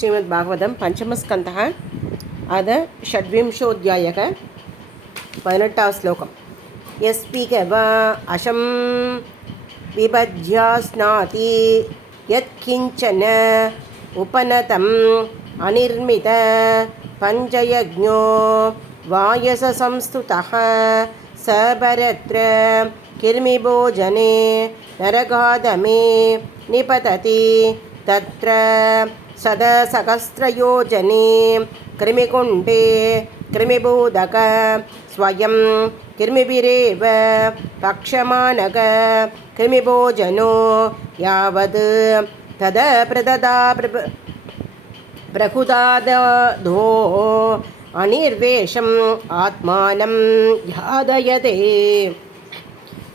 श्रीमद्भागवतं पञ्चमस्कन्धः अद षड्विंशोऽध्यायः 18 श्लोकम् यस्पिकव अशं विभज्यास्नाति यत्किञ्चन उपनतम् अनिर्मित पञ्चयज्ञो वायससंस्तुतः सबरत्र किर्मिभोजने नरकादमे निपतति तत्र सदसहस्रयोजने कृमिकुण्डे कृमिभूदक स्वयं कृमिभिरेव पक्षमानक कृमिभोजनो यावद् तदप्रददा प्रहुदादधो अनिर्वेशम् आत्मानं यादयते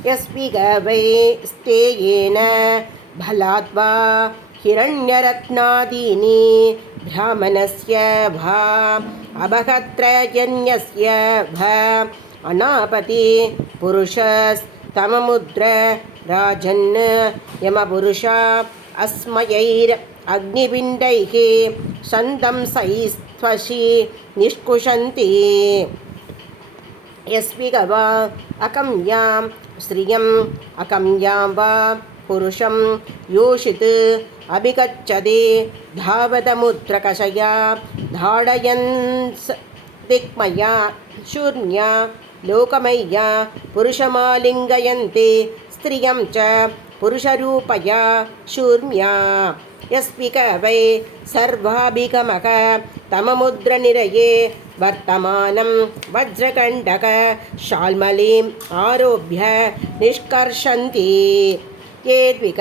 यस्मिगवै स्तेयेन बलाद्वा हिरण्यरत्नादीनि ब्राह्मणस्य भा अभगत्रयन्यस्य भा अनापति पुरुषस्तममुद्र राजन् यमपुरुषा अस्मयैरग्निपिण्डैः सन्दंसैस्त्वशि निष्कुशन्ति यस्मिगवा अकम्यां स्त्रियम् अकम्यां वा पुरुषं योषित् अभिगच्छति धावतमुद्रकषया धाडयन् दिक्मया शून्या लोकमय्या पुरुषमालिङ्गयन्ति स्त्रियं च पुरुषरूपया शूर्म्या यस्मिक वै सर्वाभिगमक तममुद्रनिरये वर्तमानं वज्रकण्डक शाल्मलीम् आरोप्य निष्कर्षन्ति येद्विक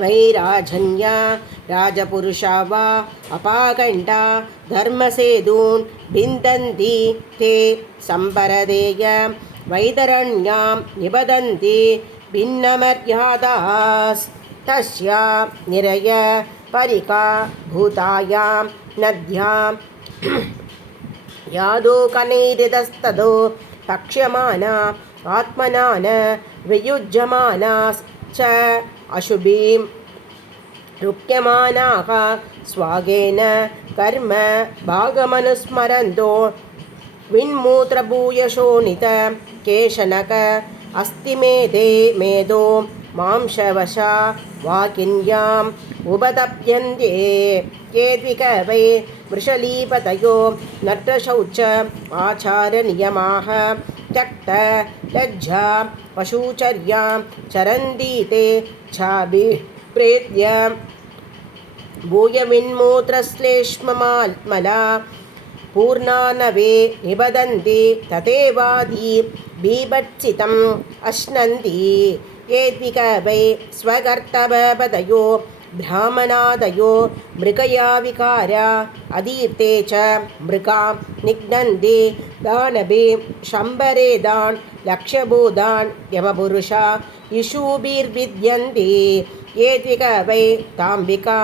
वैराजन्या राजपुरुषा वा अपाकण्डा धर्मसेतून् विन्दन्ति ते सम्परदेय वैतरण्यां निबदन्ति भिन्नमर्यादास्तस्या निरय परिका भूतायां नद्यां यादोकनैरितस्तदो भक्ष्यमाना आत्मनान् वियुज्यमानाश्च अशुभीं रुक्यमानाः स्वागेन कर्म भागमनुस्मरन्तो विन्मूत्रभूयशोणित केशनक अस्तिमेधे मेधो मांसवशा वाकिन्याम् उपतप्यन्ते केद्विक वै वृषलीपतयो नटशौच आचारनियमाः त्यक्त लज्जा पशुचर्यां चरन्ति ते छाभिप्रेत्य भूयविन्मूत्रश्लेष्ममात्मला पूर्णानवे निबदन्ति तथैवादि बीभत्सितम् अश्नन्ति येद्विक वै स्वकर्तवपदयो ब्राह्मणादयो मृगया विकारा अदीप्ते च मृगां निघ्नन्ति दानभि शम्बरेदान् लक्ष्यभूतान् यमपुरुषा इषुभिर्विद्यन्ति येद्विक वै ताम्बिका